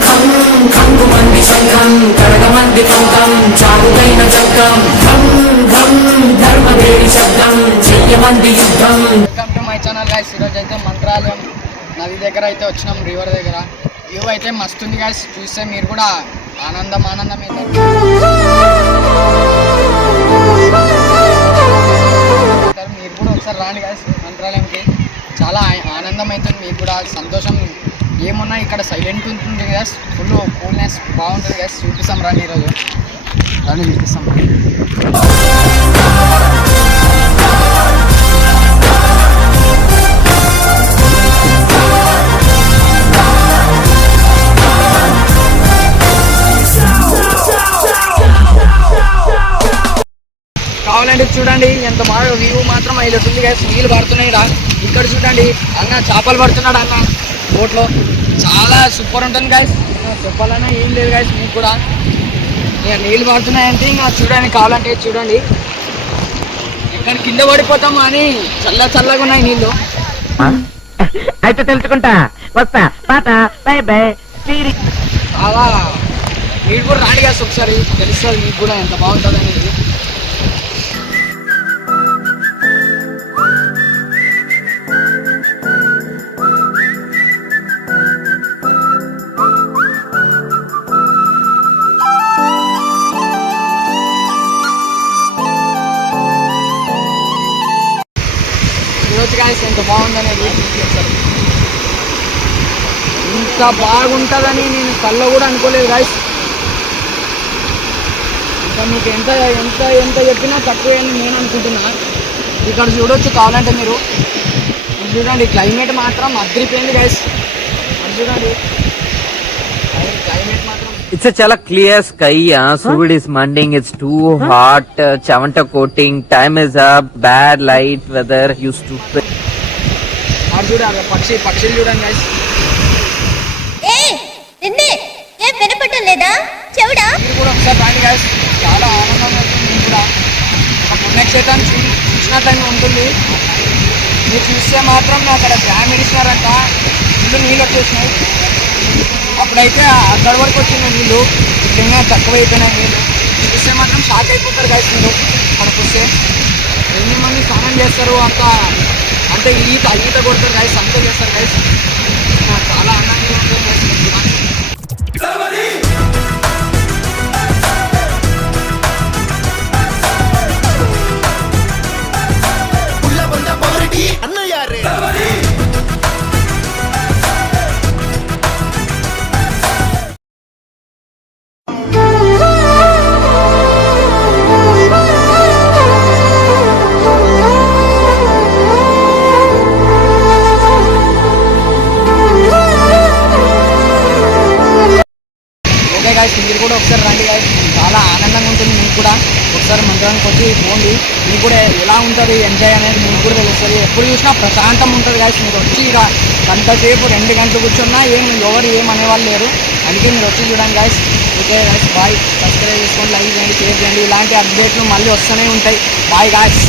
ఖం ఖంగు మంది శంఖం కరగమంది పంకం చారుగైన చక్రం ఘం ఘం ధర్మదేవి శబ్దం చెయ్యమంది యుద్ధం welcome to my channel guys ఈరోజు అయితే మంత్రాలయం నది దగ్గర అయితే వచ్చినాం రివర్ దగ్గర. వ్యూ అయితే మస్తు ఉంది గాయస్ చూస్తే మీరు కూడా ఆనందం ఆనందం అయితే మీరు కూడా ఒకసారి రాండి గాయస్ మంత్రాలయంకి. చాలా ఆనందం అవుతుంది మీకు కూడా సంతోషం ఏమున్నా ఇక్కడ సైలెంట్ ఉంటుంది కదా. ఫుల్ కూల్నెస్ బాగుంటుంది కదా. చూపిస్తాం రాని ఈరోజు రాని చూపిస్తాం కావాలంటే చూడండి ఎంత బాగా వ్యూ మాత్రం ఐదు ఉంది కదా నీళ్ళు పడుతున్నాయి రా ఇక్కడ చూడండి అన్న చేపలు పడుతున్నాడు అన్న. బోట్లో చాలా సూపర్ ఉంటుంది గాయస్ చెప్పాలన్నా ఏం లేదు గాయస్ మీకు కూడా. ఇక నీళ్ళు పడుతున్నాయంటే ఇంకా చూడండి కావాలంటే చూడండి. ఇక్కడ కింద పడిపోతాం అని చల్ల చల్లగా ఉన్నాయి నీళ్ళు. అయితే తెలుసుకుంటా. వస్తా. పాట. Bye bye. చాలా మీరు కూడా రాండి గాయస్ ఒకసారి. తెలుస్తుంది మీకు కూడా ఎంత బాగుంటుంది అనేది. గాయస్ ఎంత బాగుందనేది ఇంత బాగుంటుందని నేను కళ్ళ కూడా అనుకోలేదు గాయస్ ఇంకా మీకు ఎంత ఎంత ఎంత చెప్పినా తక్కువే అని నేను అనుకుంటున్నా. ఇక్కడ చూడొచ్చు కావాలంటే మీరు. చూడండి క్లైమేట్ మాత్రం అదిరిపోయింది గాయస్ చూడండి. క్లైమేట్ మాత్రం ఇట్స్ చాలా క్లియర్ స్కై సూర్యుడ్ ఇస్ మండింగ్ it's too hot చెవంట coating time is up bad light weather use to చూడండి పక్షి పక్షులు చూడండి గాయస్ ఏ నిన్నే ఏం వినపడటం లేదా? చెవుడా? మీరు కూడా ఒకసారి రాండి గాయస్ చాలా ఆనందంగా ఉంటుంది కూడా. ఒక పుణ్యక్షేత్రాన్ని చూ చూసినట్టు ఉంటుంది. మీరు చూస్తే మాత్రం అక్కడ డ్యామ్ ఇడిచినారంట ఇల్లు నీళ్ళు వచ్చేసినాయి. అప్పుడైతే అక్కడి వరకు వచ్చిన నీళ్ళు. నిజంగా తక్కువ అయిపోయినాయి నీళ్ళు. చూస్తే మాత్రం షాక్ అయిపోతారు గాయస్ మీరు. అక్కడికి వస్తే. ఎన్ని మంది స్నానం చేస్తారు అంత అంటే ఈత ఈత కొడతారు గాయస్ అంతా చేస్తారు గాయస్ చాలా ఆనందంగా గాయస్ మీరు కూడా ఒకసారి రండి గాయస్ చాలా ఆనందంగా ఉంటుంది మీకు కూడా. ఒకసారి మంత్రానికి వచ్చి పోండి. మీకు కూడా ఎలా ఉంటుంది ఎంజాయ్ అనేది మీకు కూడా తెలుస్తుంది. ఎప్పుడు చూసినా ప్రశాంతం ఉంటుంది గాయస్ మీరు వచ్చి ఇక గంటసేపు రెండు గంటలు కూర్చున్నా ఏం ఎవరు ఏమనేవాళ్ళు లేరు. అందుకే మీరు వచ్చి చూడండి guys okay guys bye subscribe చేసుకోండి లైక్ చేయండి షేర్ చేయండి. ఇలాంటి అప్డేట్లు మళ్ళీ వస్తూనే ఉంటాయి. Bye guys